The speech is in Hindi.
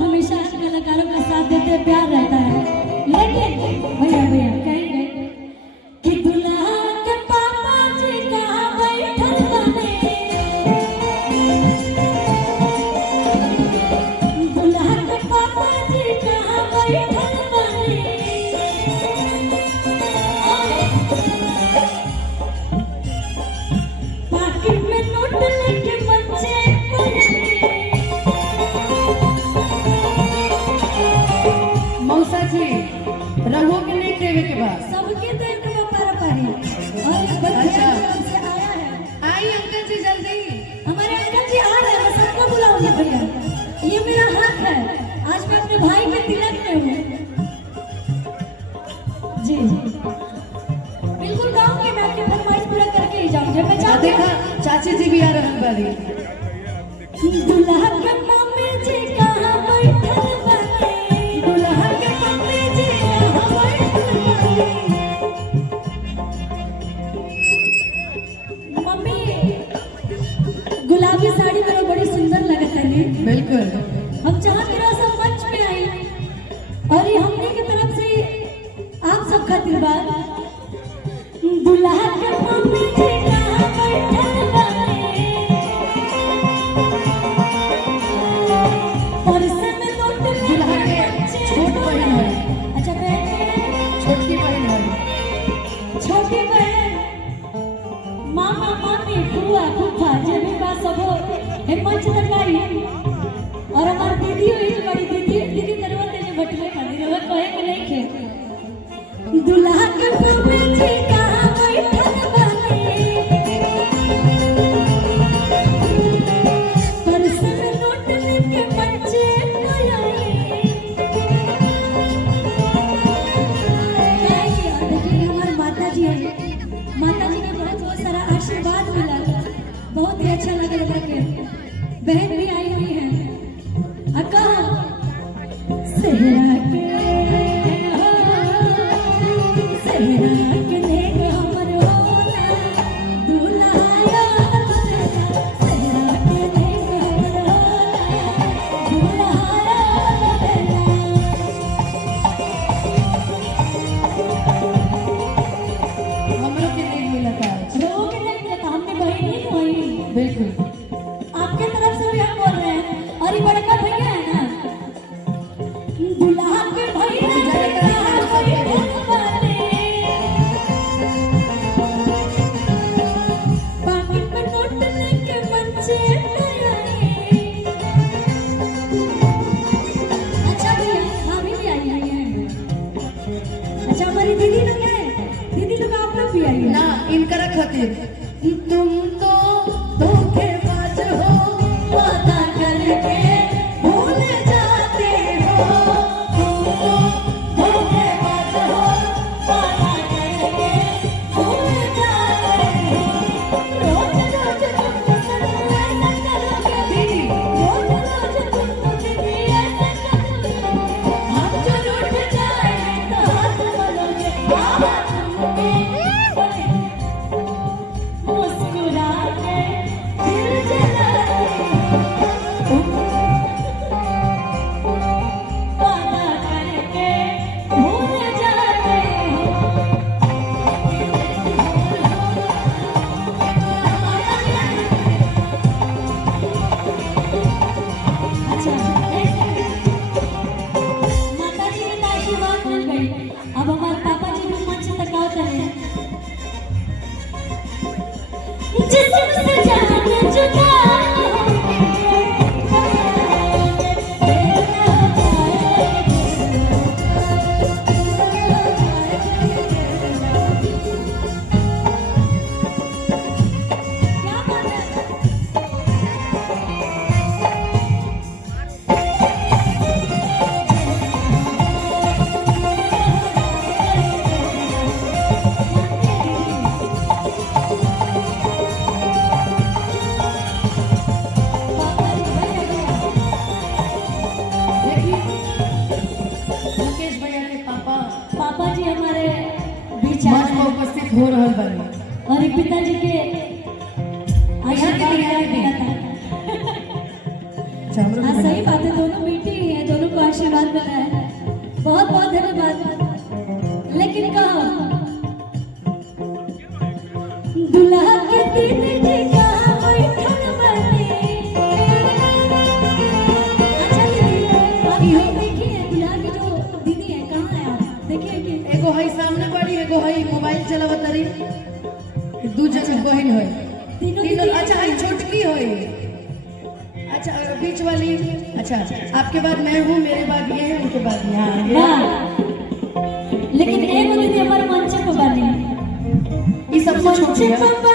हमेशा कलाकारों का साथ देते प्यार रहता है। लेकिन भैया भैया कहेंगे कि दुल्हा के पापा जी कहाँ बैठल बने, दुल्हा के पापा जी कहाँ बैठल बने, पाकिट में नोट लेके बच्चे रहोगे नहीं देवे के बाद सबके देर के पारा पारी और बच्चे से आया है। आई अंकल जी जल्दी, हमारे अंकल जी आ रहे हैं, मैं सबको बुलाऊंगी भैया। ये मेरा हक है, आज मैं अपने भाई के तिलक में हूँ। जी बिल्कुल गाऊंगी, मैं आपकी फरमाइश पूरा करके ही जाऊंगी। मैं देखा चाची जी भी आ रही बारी। दुल्हा के मम्मी जी कहाँ बैठल बने, दुल्हा के मम्मी जी कहाँ बैठल बने। मम्मी गुलाबी साड़ी में बड़ी सुंदर लगत है नी। बिल्कुल हम जहाँ की सब मंच पे आई और ये हमने की तरफ से आप सब खातिर बात। दुल्हा के मम्मी जी कहाँ बैठल बने, और इसमें नोट दुल्हा के छोट बहन है। अच्छा बहन, छोटी बहन है, छोटी बहन, मामा मामी फुआ फूफा जे भी बात सब हो हे मंच तक आई। और हमार दीदी हुई जो बड़ी दीदी दीदी दरवाजे जे बटले खाली रहो कहे के नहीं खे। दुल्हा के मम्मी जी कहाँ बैठल बने, और इसमें नोट लेके बच्चे माता जी के बहुत बहुत सारा आशीर्वाद मिला, बहुत ही अच्छा लग रहा है। बहन भी आई हुई है। अक्का सेहरा के नेक हमर होला, दुल्हाया सेहरा के नेक हमर होला, दुल्हाया हमरो के नहीं मिला था। लोग नहीं मिला, हमने बहन ही हुई। बिल्कुल आपके तरफ से भी हम बोल रहे हैं। और ये बड़का भैया है ना, दुल्हा के भैया कहाँ बैठल बने, पाकिट में नोट लेके बच्चे आए। अच्छा भैया भाभी भी आई है। अच्छा हमारी दीदी लोग है, दीदी लोग आप लोग भी आई ना इनकरा खातिर तुम तो धोखेबाज हो, वादा करके भूल जाते हो, तुम तो धोखेबाज हो, वादा करके भूल जाते हो। रोज रोज तुम पसंद ऐसा करोगे, रोज रोज तुम मुझे भी ऐसा करोगे, हम जो रूठ जाए तो हाथ मलोगे, हाथ मलोगे, मुस्कुरा के दिल जलाते हो, वादा करके भूल जाते हो। अच्छा माता जी के आशीर्वाद मिल गई, अब हमारे पापा जी भी मंच तक आओ चले। जिससे जान जुदा हो रहल बानी और पिताजी के आशीर्वाद मिला था। अच्छा, हम लोग हाँ सही बात है, दोनों बेटी है, दोनों आशीर्वाद मिला है, बहुत बहुत धन्यवाद। लेकिन कहो दुल्हा के दीदी जी कहाँ बैठल बने। अच्छा दीदी आप ये देखिए दुल्हा की जो दीदी है कहाँ है, आप देखिए कि एगो हई सामने बड़ी, एगो हई मोबाइल चलावत रही, दू जन बहन होई तीनों। अच्छा हई छोटकी होई, अच्छा और बीच वाली, अच्छा आपके बाद मैं हूँ, मेरे बाद ये है, उनके बाद यहाँ ये। हाँ लेकिन एक दीदी हमारे मंच पे बनी, ये सबसे छोटी है। मंच पे